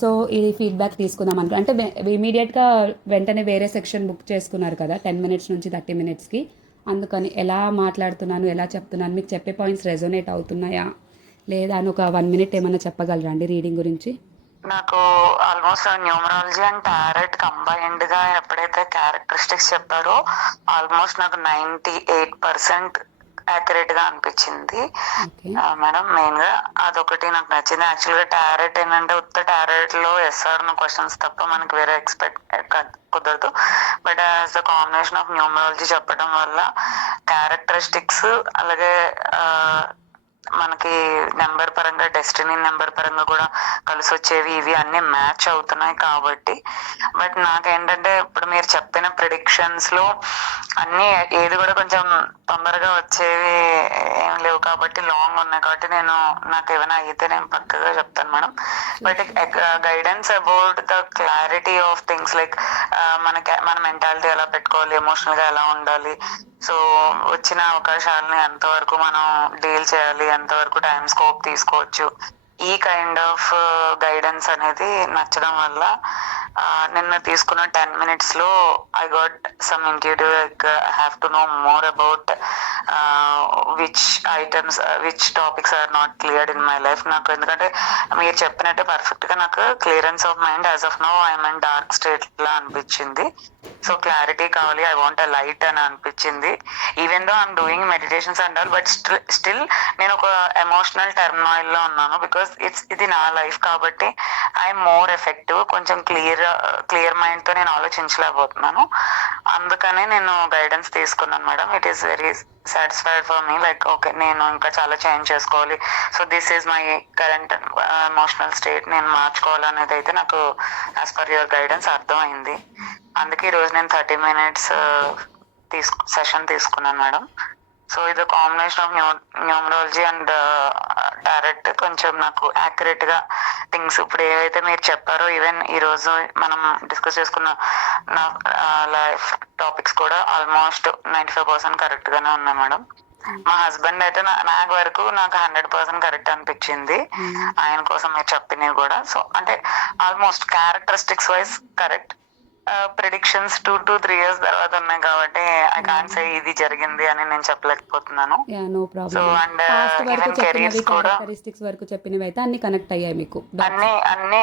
So ఈ feedback తీసుకుందాం అనుకో అంటే ఇమీడియట్గా వెంటనే వేరే సెక్షన్ బుక్ చేసుకున్నారు కదా 10 minutes నుంచి 30 minutesకి. అందుకని ఎలా మాట్లాడుతున్నాను, ఎలా చెప్తున్నాను, మీకు చెప్పే పాయింట్స్ రెజోనేట్ అవుతున్నాయా లేదా అని ఒక 1 minute ఏమైనా చెప్పగలరా అండి రీడింగ్ గురించి? నాకు almost numerology and tarot combined గా ఎప్పుడైతే క్యారెక్టరిస్టిక్స్ చెప్పారో ఆల్మోస్ట్ నాకు 98% యాక్యురేట్ గా అనిపించింది. ఓకే. మేడం మెయిన్ గా అదొకటి నాకు నచ్చింది. యాక్చువల్ గా టారెట్ ఏంటంటే ఉత్త టారెట్ లో ఎస్ఆర్ క్వశ్చన్స్ తప్ప మనకి వేరే ఎక్స్పెక్ట్ కుదరదు. But as the combination of numerology చెప్పడం వల్ల క్యారెక్టరిస్టిక్స్ అలాగే మనకి నెంబర్ పరంగా డెస్టినీ నెంబర్ పరంగా కూడా కలిసి వచ్చేవి ఇవి అన్ని మ్యాచ్ అవుతున్నాయి కాబట్టి. బట్ నాకేంటంటే ఇప్పుడు మీరు చెప్పిన ప్రిడిక్షన్స్ లో అన్ని ఏది కూడా కొంచెం తొందరగా వచ్చేవి ఏం లేవు కాబట్టి లాంగ్ ఉన్నాయి కాబట్టి నాకు ఏమైనా అయితే నేను పక్కగా చెప్తాను madam. But guidance about the clarity of things like మన మెంటాలిటీ ఎలా పెట్టుకోవాలి, ఎమోషనల్ గా ఎలా ఉండాలి, సో వచ్చిన అవకాశాలని ఎంతవరకు మనం డీల్ చేయాలి, ఎంతవరకు టైం స్కోప్ తీసుకోవచ్చు, ఈ కైండ్ ఆఫ్ గైడెన్స్ అనేది నచ్చడం వల్ల నిన్న తీసుకున్న 10 minutes లో I got some intuitive like I have to know more about which items which topics are not cleared in my life. నాకు ఎందుకంటే మీరు చెప్పినట్టే పర్ఫెక్ట్ గా నాకు clearance of mind as of now I'm in dark state లా అనిపించింది. So clarity కావాలి, I want a light అని అనిపించింది. Even though I'm doing meditations and all but still నేను ఒక ఎమోషనల్ టర్మాయిల్ లో ఉన్నాను. బికాస్ ఇది నా లైఫ్ కాబట్టి ఐఎమ్ మోర్ ఎఫెక్టివ్. కొంచెం క్లియర్ మైండ్ తో నేను ఆలోచించలేకపోతున్నాను. అందుకనే నేను గైడెన్స్ తీసుకున్నాను madam. It is very satisfied for me like okay నేను ఇంకా చాలా చేంజ్ చేసుకోవాలి. So this is my current emotional state, నేను మార్చుకోవాలనేది అయితే నాకు యాజ్ పర్ యువర్ గైడెన్స్ అర్థమైంది. అందుకే ఈరోజు నేను 30 minutes సెషన్ తీసుకున్నాను మేడం. సో ఇది combination of numerology and tarot కొంచెం నాకు యాక్యురేట్ గా థింగ్స్ ఇప్పుడు ఏవైతే మీరు చెప్పారో ఈవెన్ ఈ రోజు మనం డిస్కస్ చేసుకున్న నా లైఫ్ టాపిక్స్ కూడా ఆల్మోస్ట్ 95% కరెక్ట్ గానే ఉన్నాయి మేడం. మా హస్బెండ్ అయితే నాకు వరకు నాకు 100% కరెక్ట్ అనిపించింది. ఆయన కోసం మీరు చెప్పినవి కూడా సో అంటే almost characteristics wise correct. Predictions 2 to 3 years తర్వాత ఉన్నాయి కాబట్టి ఐ కాంట్ సే ఇది జరిగింది అని నేను చెప్పలేకపోతున్నాను. No so problem. And past వరకు ఈవెన్ చెప్పినవి కెరీర్స్ కూడా క్యారెక్టరిస్టిక్స్ వరకు చెప్పినవి అయితే అన్ని కనెక్ట్ అయ్యాయి మీకు. అన్ని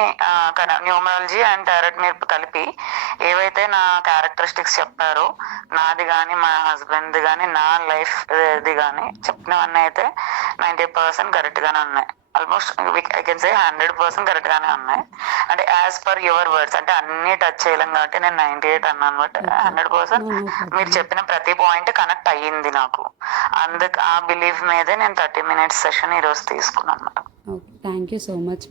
న్యూమరాలజీ అండ్ టారెట్ మీరు కలిపి ఏవైతే నా క్యారెక్టరిస్టిక్స్ చెప్పారో నాది కానీ మా హస్బెండ్ కానీ నా లైఫ్ ది కానీ చెప్పినవన్నీ అయితే 90% కరెక్ట్ గానే ఉన్నాయి. Almost I can say 100% correct గానే ఉన్నాయి. అంటే యాజ్ పర్ యువర్ వర్డ్స్ అంటే అన్ని టచ్ చేయలేం కాబట్టి నేను 98 అన్నాను. బట్ 100% మీరు చెప్పిన ప్రతి పాయింట్ కనెక్ట్ అయ్యింది నాకు. ఆ బిలీఫ్ మీదే నేను 30 minutes సెషన్ ఈ రోజు తీసుకున్నాను madam. Okay, thank you so much.